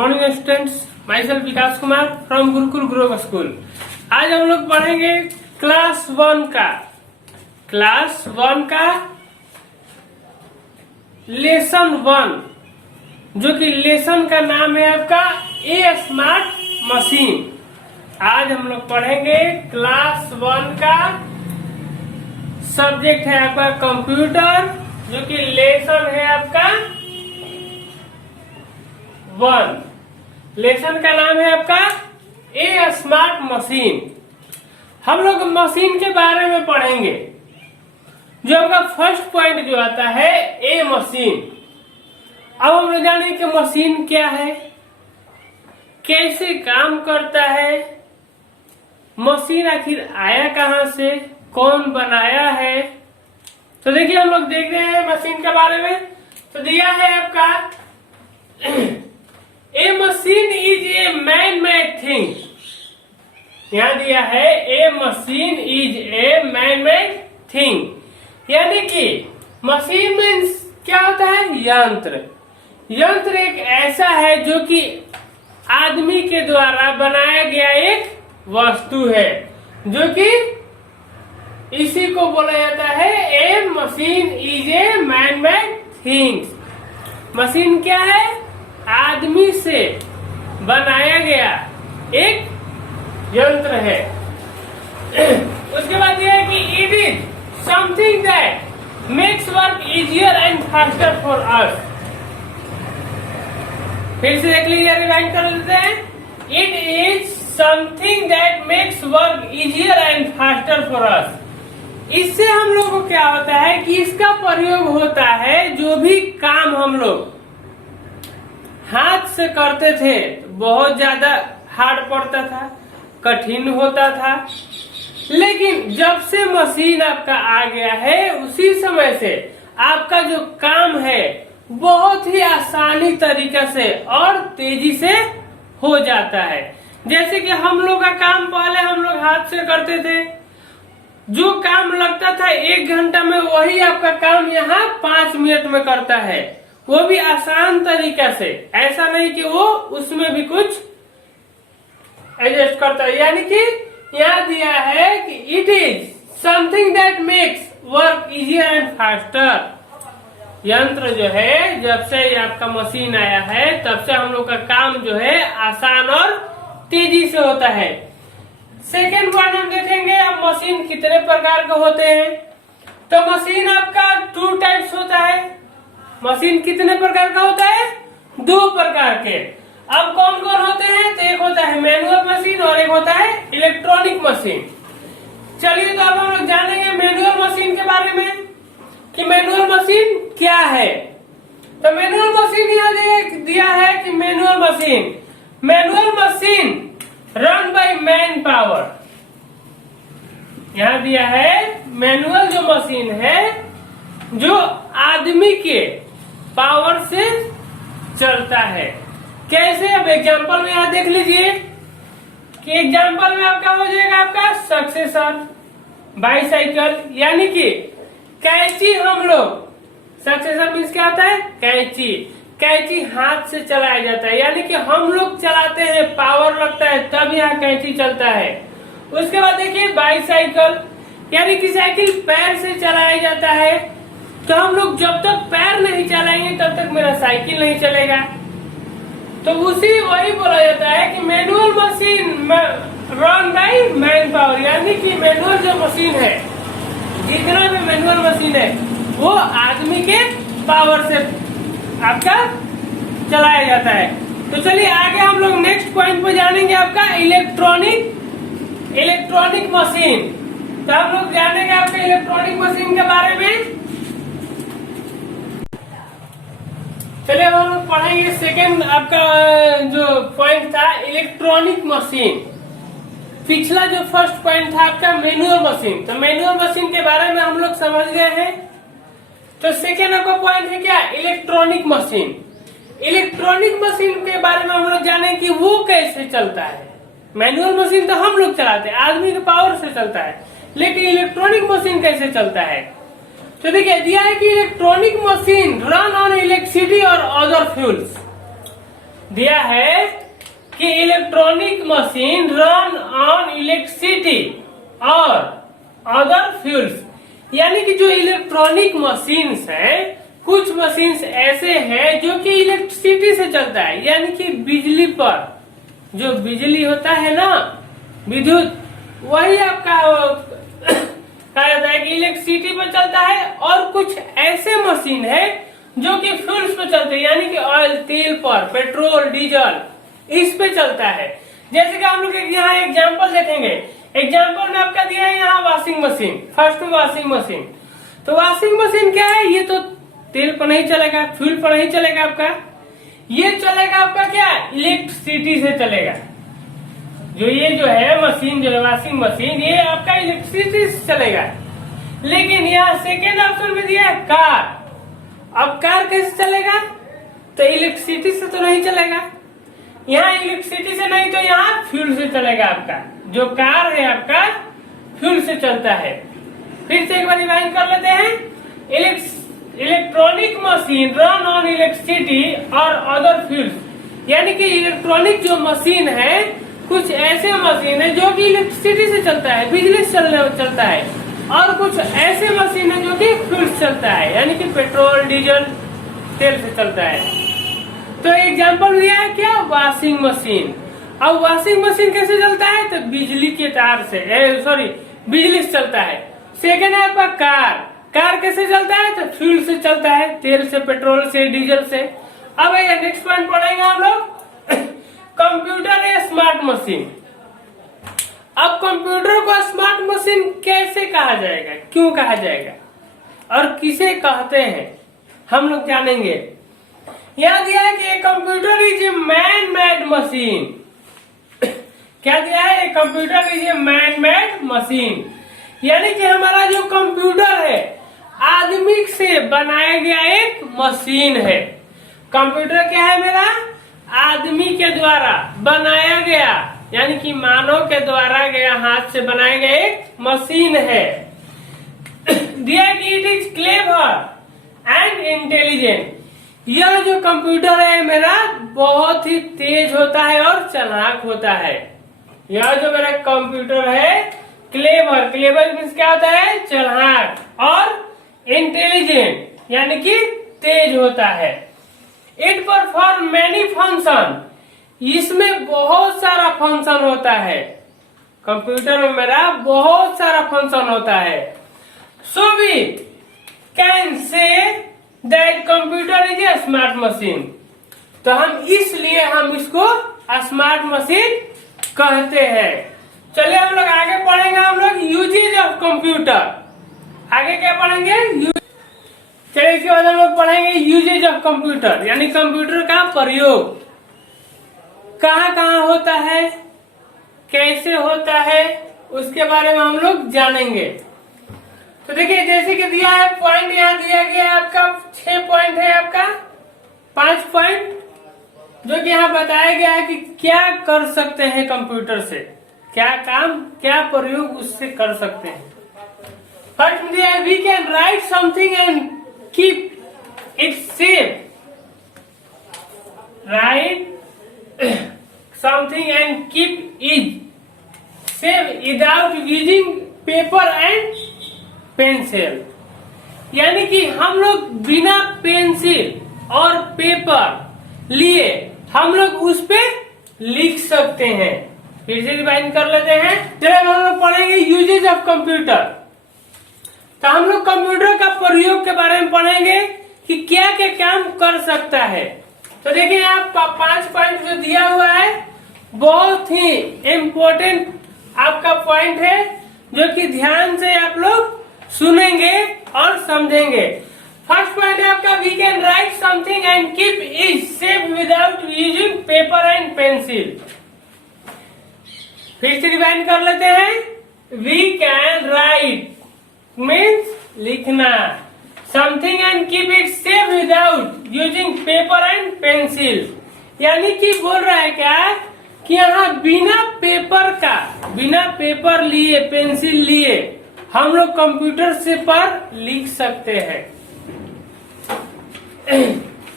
Morning students, my self Vikas Kumar from Gurukul Grove school. आज हम लोग पढ़ेंगे क्लास वन का लेसन 1, जो कि लेसन का नाम है आपका ए स्मार्ट मशीन। आज हम लोग पढ़ेंगे क्लास 1 का सब्जेक्ट है आपका कंप्यूटर, जो कि लेसन है आपका 1। लेसन का नाम है आपका ए स्मार्ट मशीन। हम लोग मशीन के बारे में पढ़ेंगे। जो आपका फर्स्ट पॉइंट जो आता है ए मशीन। अब हम लोग जानेंगे कि मशीन क्या है, कैसे काम करता है, मशीन आखिर आया कहां से, कौन बनाया है। तो देखिए हम लोग देख रहे हैं मशीन के बारे में। तो दिया है आपका a machine is a man made thing. यहाँ दिया है a machine is a man made thing, यानी कि मशीन मीन्स क्या होता है, यंत्र। यंत्र एक ऐसा है जो कि आदमी के द्वारा बनाया गया एक वस्तु है, जो कि इसी को बोला जाता है a machine is a man made things. Machine क्या है, आदमी से बनाया गया एक यंत्र है। उसके बाद यह है कि it is something that makes work easier and faster for us. फिर से देख लीजिए, रिवाइंड कर लेते हैं। It is something that makes work easier and faster for us. इससे हम लोग को क्या होता है कि इसका प्रयोग होता है, जो भी काम हम लोग हाथ से करते थे बहुत ज्यादा हार्ड पड़ता था, कठिन होता था। लेकिन जब से मशीन आपका आ गया है, उसी समय से आपका जो काम है बहुत ही आसानी तरीके से और तेजी से हो जाता है। जैसे कि हम लोग का काम पहले हम लोग हाथ से करते थे, जो काम लगता था 1 घंटा में, वही आपका काम यहाँ 5 मिनट में करता है, वो भी आसान तरीका से। ऐसा नहीं कि वो उसमें भी कुछ एडजस्ट करता है। यानी कि यहाँ दिया है कि it is something that makes work easier and faster. यंत्र जो है, जब से आपका मशीन आया है तब से हम लोग का काम जो है आसान और तेजी से होता है। सेकेंड पॉइंट हम देखेंगे, अब मशीन कितने प्रकार के होते हैं। तो मशीन आपका 2 टाइप्स होता है। मशीन कितने प्रकार का होता है, 2 प्रकार के। अब कौन कौन होते हैं, तो एक होता है मैनुअल मशीन और एक होता है इलेक्ट्रॉनिक मशीन। चलिए तो अब हम लोग जानेंगे मैनुअल मशीन के बारे में कि मैनुअल मशीन क्या है। तो मैनुअल मशीन यहाँ दिया है कि manual machine run by man power. यहाँ दिया है मैनुअल जो मशीन है, जो आदमी के पावर से चलता है। कैसे, अब एग्जांपल में यहाँ देख लीजिए कि एग्जांपल में आपका हो जाएगा आपका सक्सेसर, बाईसाइकिल, यानी कि कैंची। हम लोग सक्सेसर मीन्स क्या होता है, कैंची हाथ से चलाया जाता है, यानी कि हम लोग चलाते हैं, पावर लगता है तब यहाँ कैंची चलता है। उसके बाद देखिए बाईसाइकिल, यानी कि साइकिल पैर से चलाया जाता है। तो हम लोग जब तक पैर नहीं चलाएंगे तब तक मेरा साइकिल नहीं चलेगा। तो वही बोला जाता है कि manual machine run by man power, यानी कि मैनुअल जो मशीन है, जितना भी मैनुअल मशीन है वो आदमी के पावर से आपका चलाया जाता है। तो चलिए आगे हम लोग नेक्स्ट पॉइंट पे जानेंगे, आपका इलेक्ट्रॉनिक मशीन। तो हम लोग जानेंगे आपके इलेक्ट्रॉनिक मशीन के बारे में। चलिए हम लोग पढ़ेंगे सेकेंड आपका जो पॉइंट था इलेक्ट्रॉनिक मशीन। पिछला जो फर्स्ट पॉइंट था आपका मैनुअल मशीन। तो मैनुअल मशीन के बारे में हम लोग समझ गए हैं। तो सेकेंड आपका पॉइंट है क्या, इलेक्ट्रॉनिक मशीन। इलेक्ट्रॉनिक मशीन के बारे में हम लोग जाने कि वो कैसे चलता है। मैनुअल मशीन तो हम लोग चलाते हैं, आदमी के पावर से चलता है, लेकिन इलेक्ट्रॉनिक मशीन कैसे चलता है। तो देखिए दिया है कि electronic machine run on electricity और अदर फ्यूल्स। दिया है कि electronic machine run on electricity और अदर फ्यूल्स, यानी कि जो इलेक्ट्रॉनिक मशीन्स हैं, कुछ मशीन्स ऐसे हैं जो कि इलेक्ट्रिसिटी से चलता है, यानी कि बिजली पर, जो बिजली होता है ना, विद्युत, वही आपका कहा जाता है कि इलेक्ट्रिसिटी पर चलता है। और कुछ ऐसे मशीन है जो कि फ्यूल्स पे चलते हैं, यानी कि ऑयल, तेल पर, पेट्रोल, डीजल, इस पे चलता है। जैसे कि हम लोग यहाँ एग्जांपल देखेंगे। एग्जांपल में आपका दिया है यहाँ washing machine. First washing machine, तो वॉशिंग मशीन क्या है, ये तो तेल पर नहीं चलेगा, फ्यूल पर नहीं चलेगा आपका, ये चलेगा आपका क्या, इलेक्ट्रिसिटी से चलेगा। ये जो है मशीन, जो है वॉशिंग मशीन, ये आपका इलेक्ट्रिसिटी से चलेगा। लेकिन यहाँ सेकेंड ऑप्शन में दिया है कार। अब कार कैसे चलेगा, तो इलेक्ट्रिसिटी से तो नहीं चलेगा, यहाँ इलेक्ट्रिसिटी से नहीं, तो यहाँ फ्यूल से चलेगा। आपका जो कार है आपका फ्यूल से चलता है। फिर से एक बार रिवाइंड कर लेते हैं। Electronic machine run on electricity और अदर फ्यूल्स, यानी कि इलेक्ट्रॉनिक जो मशीन है, कुछ ऐसे मशीन है जो कि इलेक्ट्रिसिटी से चलता है, बिजली से चलता है, और कुछ ऐसे मशीन है जो कि फ्यूल से चलता है, यानी कि पेट्रोल, डीजल, तेल से चलता है। तो एग्जांपल दिया है क्या, वॉशिंग मशीन। अब वॉशिंग मशीन कैसे चलता है, तो बिजली के तार से, बिजली से चलता है। सेकेंड है आपका कार। कार कैसे चलता है, तो फ्यूल से चलता है, तेल से, पेट्रोल से, डीजल से। अब नेक्स्ट पॉइंट पढ़ेंगे हम लोग, कंप्यूटर है स्मार्ट मशीन। अब कंप्यूटर को स्मार्ट मशीन कैसे कहा जाएगा, क्यों कहा जाएगा और किसे कहते हैं, हम लोग जानेंगे। यह दिया है कि computer is a man made machine. क्या दिया है, computer is a man made machine, यानी कि हमारा जो कंप्यूटर है आदमी से बनाया गया एक मशीन है। कंप्यूटर क्या है मेरा, आदमी के द्वारा बनाया गया, यानी कि मानव के द्वारा गया, हाथ से बनाया गया एक मशीन है। दिया कि it is clever and intelligent. यह जो कंप्यूटर है मेरा बहुत ही तेज होता है और चालाक होता है। यह जो मेरा कंप्यूटर है क्लेवर, क्लेवर मीन्स क्या होता है, चालाक, और इंटेलिजेंट यानी कि तेज होता है। इट परफॉर्म मेनी फंक्शन, इसमें बहुत सारा फंक्शन होता है। कंप्यूटर में मेरा बहुत सारा फंक्शन होता है। So we can say that computer is a smart machine. तो हम इसलिए हम इसको स्मार्ट मशीन कहते हैं। चलिए हम लोग आगे पढ़ेंगे, हम लोग यूजेज ऑफ कंप्यूटर। आगे क्या पढ़ेंगे, चलिए इसके बाद हम लोग पढ़ेंगे यूजेज ऑफ कंप्यूटर, यानी कंप्यूटर का प्रयोग कहाँ कहाँ होता है, कैसे होता है, उसके बारे में हम लोग जानेंगे। तो देखिए जैसे कि दिया है पॉइंट, यहाँ दिया गया है आपका 6 पॉइंट है, आपका 5 पॉइंट, जो कि यहाँ बताया गया है कि क्या कर सकते हैं कंप्यूटर से, क्या काम, क्या प्रयोग उससे कर सकते हैं। फर्स्ट में दिया है we can write something and keep it safe. Write something and keep it safe without using paper and pencil, यानी कि हम लोग बिना पेंसिल और पेपर लिए हम लोग उस पे लिख सकते हैं। फिर से रिवाइंड कर लेते हैं। चलिए हम लोग पढ़ेंगे यूजेज ऑफ कंप्यूटर। तो हम लोग कंप्यूटर का प्रयोग के बारे में पढ़ेंगे कि क्या क्या काम कर सकता है। तो देखिए आप 5 पॉइंट जो दिया हुआ है बहुत ही इम्पोर्टेंट आपका पॉइंट है, जो कि ध्यान से आप लोग सुनेंगे और समझेंगे। फर्स्ट पॉइंट है आपका we can write something and keep it safe without using paper and pencil. फिर से रिवाइंड कर लेते हैं। वी कैन राइट मीन्स लिखना, something and keep it safe without using paper and pencil, यानी कि बोल रहा है क्या कि यहाँ बिना पेपर का, बिना पेपर लिए, पेंसिल लिए हम लोग कंप्यूटर से पर लिख सकते हैं।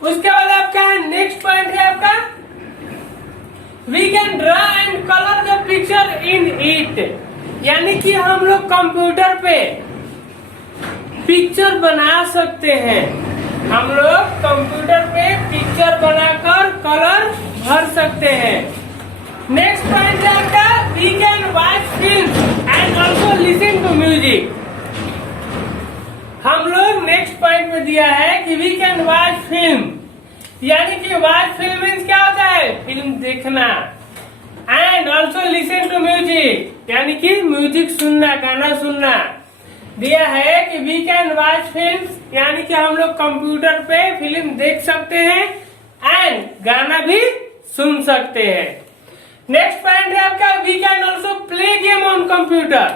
उसके बाद आपका नेक्स्ट पॉइंट है आपका we can draw and colour the picture in it, यानी कि हम लोग कंप्यूटर पे पिक्चर बना सकते हैं। हम लोग कंप्यूटर पे पिक्चर बनाकर कलर भर सकते हैं। नेक्स्ट पॉइंट है आपका we can watch film and also listen to music. हम लोग नेक्स्ट पॉइंट में दिया है कि वी कैन वॉच फिल्म, यानी कि वॉच फिल्म मीन्स क्या होता है, फिल्म देखना। And also listen to music, यानी कि म्यूजिक सुनना, गाना सुनना। दिया है कि वी कैन वॉच फिल्म, यानी कि हम लोग कंप्यूटर पे फिल्म देख सकते हैं एंड गाना भी सुन सकते हैं। नेक्स्ट पॉइंट है आपका we can also play game on computer.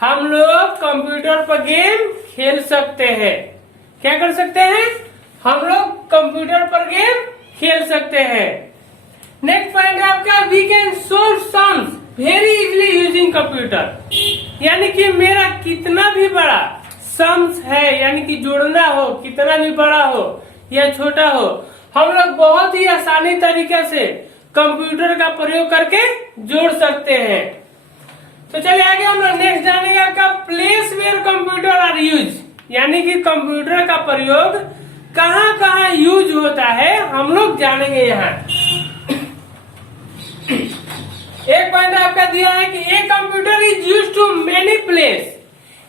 हम लोग कंप्यूटर पर गेम खेल सकते हैं। क्या कर सकते हैं, हम लोग कंप्यूटर पर गेम खेल सकते हैं। नेक्स्ट पॉइंट है आपका we can solve sums very easily using computer, यानी कि मेरा कितना भी बड़ा सम्स है, यानी कि जोड़ना हो, कितना भी बड़ा हो या छोटा हो, हम लोग बहुत ही आसानी तरीके से कंप्यूटर का प्रयोग करके जोड़ सकते हैं। तो चलिए आगे हम लोग नेक्स्ट जानेंगे आपका place where computer are use, यानी कि कंप्यूटर का प्रयोग कहाँ कहाँ यूज होता है हम लोग जानेंगे यहाँ। एक पॉइंट आपका दिया है कि a computer is use to many place,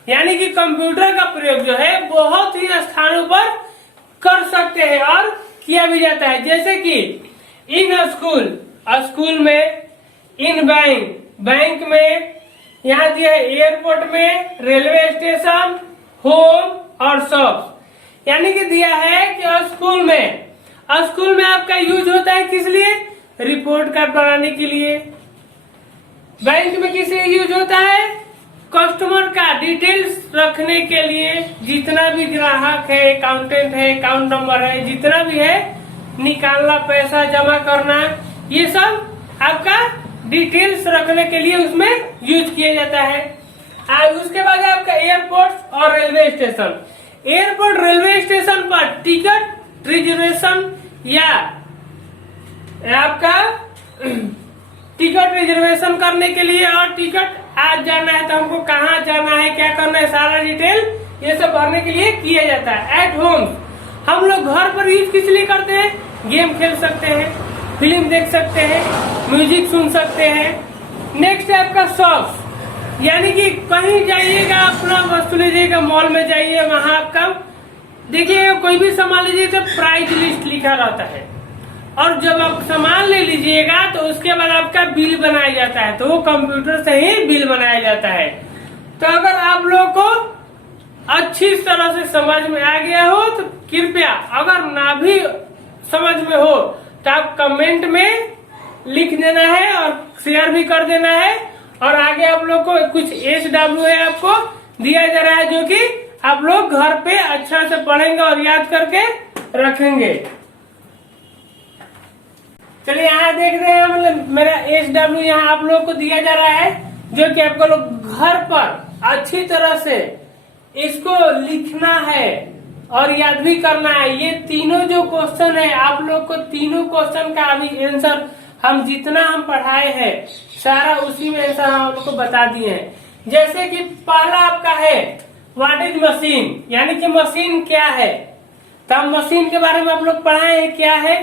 यानी कि कंप्यूटर का प्रयोग जो है बहुत ही स्थानों पर कर सकते हैं और किया भी जाता है। जैसे कि इन स्कूल, स्कूल में, इन बैंक, बैंक में, यहाँ दिया है एयरपोर्ट में, रेलवे स्टेशन, होम और शॉप, यानी कि दिया है कि स्कूल में, स्कूल में आपका यूज होता है किस लिए, रिपोर्ट कार्ड बनाने के लिए। बैंक में किस लिए यूज होता है, कस्टमर का डिटेल्स रखने के लिए, जितना भी ग्राहक है, अकाउंटेंट है, अकाउंट नंबर है, जितना भी है, निकालना, पैसा जमा करना, ये सब आपका डिटेल्स रखने के लिए उसमें यूज किया जाता है। और उसके बाद आपका एयरपोर्ट और railway station. Airport, railway station पर टिकट रिजर्वेशन या आपका टिकट रिजर्वेशन करने के लिए, और टिकट आज जाना है तो हमको कहाँ जाना है, क्या करना है, सारा डिटेल ये सब भरने के लिए किया जाता है। एट होम हम लोग घर पर यूज किस लिए करते हैं, गेम खेल सकते हैं, फिल्म देख सकते हैं, म्यूजिक सुन सकते हैं। नेक्स्ट है आपका शॉप्स, यानी कि कहीं जाइएगा, अपना वस्तु लीजिएगा, मॉल में जाइए, वहां आपका देखिए कोई भी सामान लीजिए तो प्राइस लिस्ट लिखा रहता है, और जब आप सामान ले लीजिएगा तो उसके बाद आपका बिल बनाया जाता है, तो वो कंप्यूटर से ही बिल बनाया जाता है। तो अगर आप लोगों को अच्छी तरह से समझ में आ गया हो तो कृपया, अगर ना भी समझ में हो तो आप कमेंट में लिख देना है और शेयर भी कर देना है। और आगे आप लोग को कुछ SWA आपको दिया जा रहा है, जो कि आप लोग घर पे अच्छा से पढ़ेंगे और याद करके रखेंगे। चलिए यहाँ देख रहे हैं, मतलब मेरा SW यहाँ आप लोग को दिया जा रहा है, जो कि आपको लोग घर पर अच्छी तरह से इसको लिखना है और याद भी करना है। ये तीनों जो क्वेश्चन है, आप लोग को तीनों क्वेश्चन का अभी आंसर हम जितना हम पढ़ाए हैं सारा उसी में आंसर हम लोग को बता दिए हैं। जैसे कि पहला आपका है व्हाट इज मशीन, यानी कि मशीन क्या है, तो हम मशीन के बारे में आप लोग पढ़ाए हैं क्या है,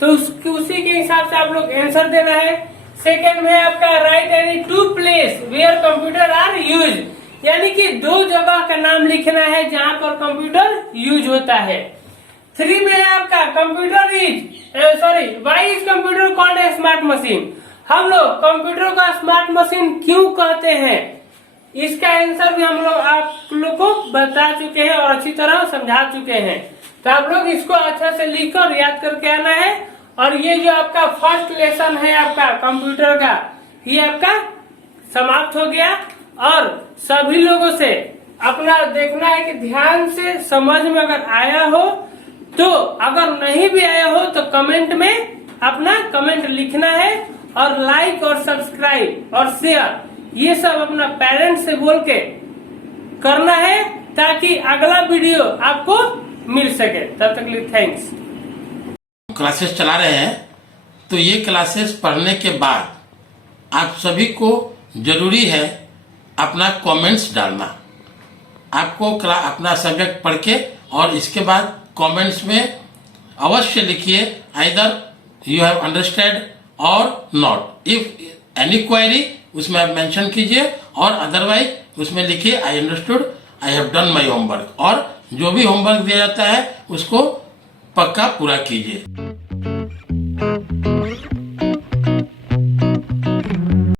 तो उसी के हिसाब से आप लोग आंसर देना है। सेकेंड में आपका write any two place where computer are use, यानी कि दो जगह का नाम लिखना है जहाँ पर कंप्यूटर यूज होता है। 3 में आपका computer why is computer called a smart machine, हम लोग कंप्यूटर का स्मार्ट मशीन क्यों कहते हैं, इसका आंसर भी हम लोग आप लोग को बता चुके हैं और अच्छी तरह समझा चुके हैं। तो आप लोग इसको अच्छा से लिखकर याद करके आना है। और ये जो आपका फर्स्ट लेसन है आपका कंप्यूटर का, ये आपका समाप्त हो गया। और सभी लोगों से अपना देखना है कि ध्यान से समझ में अगर आया हो तो, अगर नहीं भी आया हो तो कमेंट में अपना कमेंट लिखना है, और लाइक और सब्सक्राइब और शेयर ये सब अपना पेरेंट्स से बोल के करना है, ताकि अगला वीडियो आपको मिल सके। तब तक के लिए थैंक्स। क्लासेस चला रहे हैं तो ये क्लासेस पढ़ने के बाद आप सभी को जरूरी है अपना कमेंट्स डालना। आपको अपना सब्जेक्ट पढ़ के और इसके बाद कमेंट्स में अवश्य लिखिए आइदर यू हैव अंडरस्टैंड और नॉट। इफ एनी क्वेरी उसमें आप मेंशन कीजिए और अदरवाइज उसमें लिखिए I understood, I have done my homework. और जो भी होमवर्क दिया जाता है उसको पक्का पूरा कीजिए।